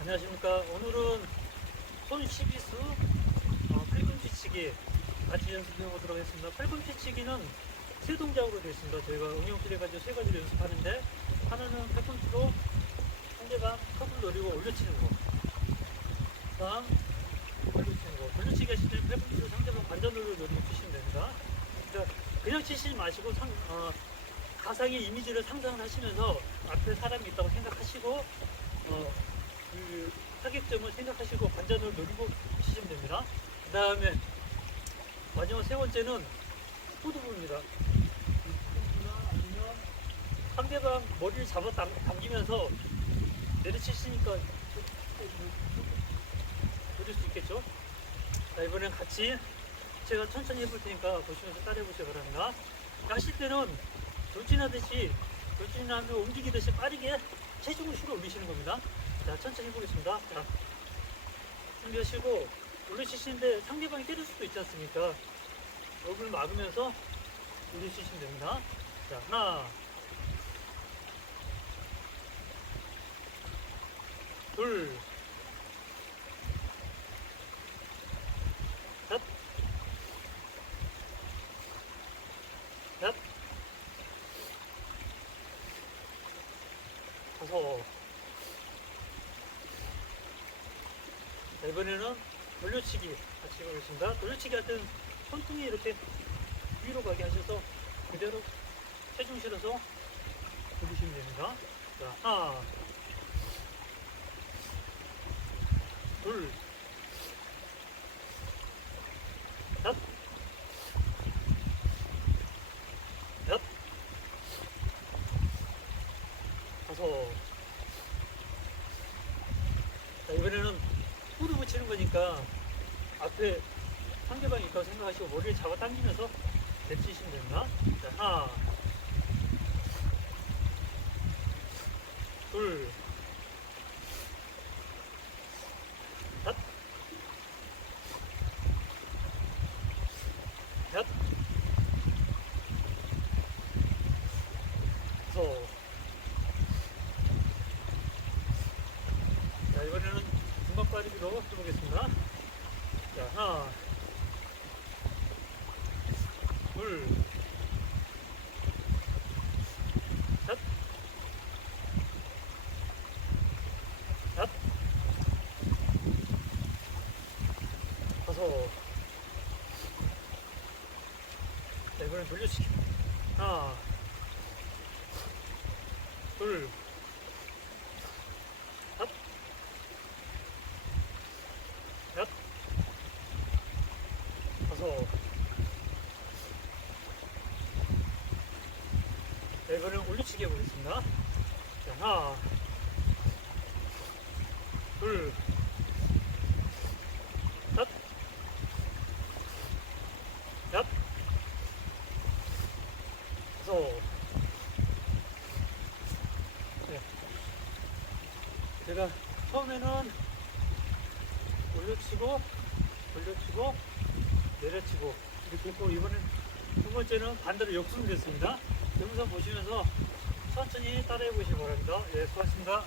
안녕하십니까. 오늘은 손 12수 어, 팔꿈치치기 같이 연습해 보도록 하겠습니다. 팔꿈치치기는 세 동작으로 되어 있습니다. 저희가 응용실에 가지고 세 가지를 연습하는데 하나는 팔꿈치로 상대방 턱을 노리고 올려치는 거. 다음 올려치는 거. 올려치기 하실 때 팔꿈치로 상대방 관자놀이를 노리고 치시면 됩니다. 그러니까 그냥 치시지 마시고 상, 어, 가상의 이미지를 상상을 하시면서 앞에 사람이 있다고 생각하시고 어, 그 타격점을 생각하시고 관전을 노리고 치시면 됩니다. 그 다음에 마지막 세 번째는 후두부입니다. 아니면 상대방 머리를 잡아 당, 당기면서 내려치시니까 노릴 수 있겠죠? 자, 이번엔 같이 제가 천천히 해볼 테니까 보시면서 따라해 보시기 바랍니다. 하실 때는 돌진하듯이 돌진하며 움직이듯이 빠르게 체중을 실어 올리시는 겁니다. 자, 천천히 해보겠습니다. 자, 준비하시고 올리시는데 상대방이 때릴 수도 있지 않습니까? 얼굴 막으면서 올리시면 됩니다. 자, 하나, 둘, 셋, 넷, 다섯. 자, 이번에는 돌려치기 같이 해보겠습니다. 돌려치기 할 때는 손등이 이렇게 위로 가게 하셔서 그대로 체중 실어서 돌리시면 됩니다. 자, 하나, 둘, 셋, 넷, 다섯. 자, 이번에는 후드 거니까 앞에 상대방이 있다고 생각하시고 머리를 잡아 당기면서 내치시면 됩니다. 자, 하나, 둘, 셋, 넷, 다섯. 자, 이번에는 중간 빠르기로 해보겠습니다. 자, 하나, 둘, 셋, 넷, 다섯. 자, 이번엔 돌려치기. 하나, 둘, 셋, 넷, 다섯. 자, 이번엔 올리치기 해보겠습니다. 자, 하나, 둘, 셋, 넷, 다섯. 네. 제가 처음에는 올려치고 올려치고 내려치고 이렇게 했고 이번엔 두 번째는 반대로 역순 됐습니다. 영상 보시면서 천천히 따라해 보시기 바랍니다. 예, 수고하셨습니다.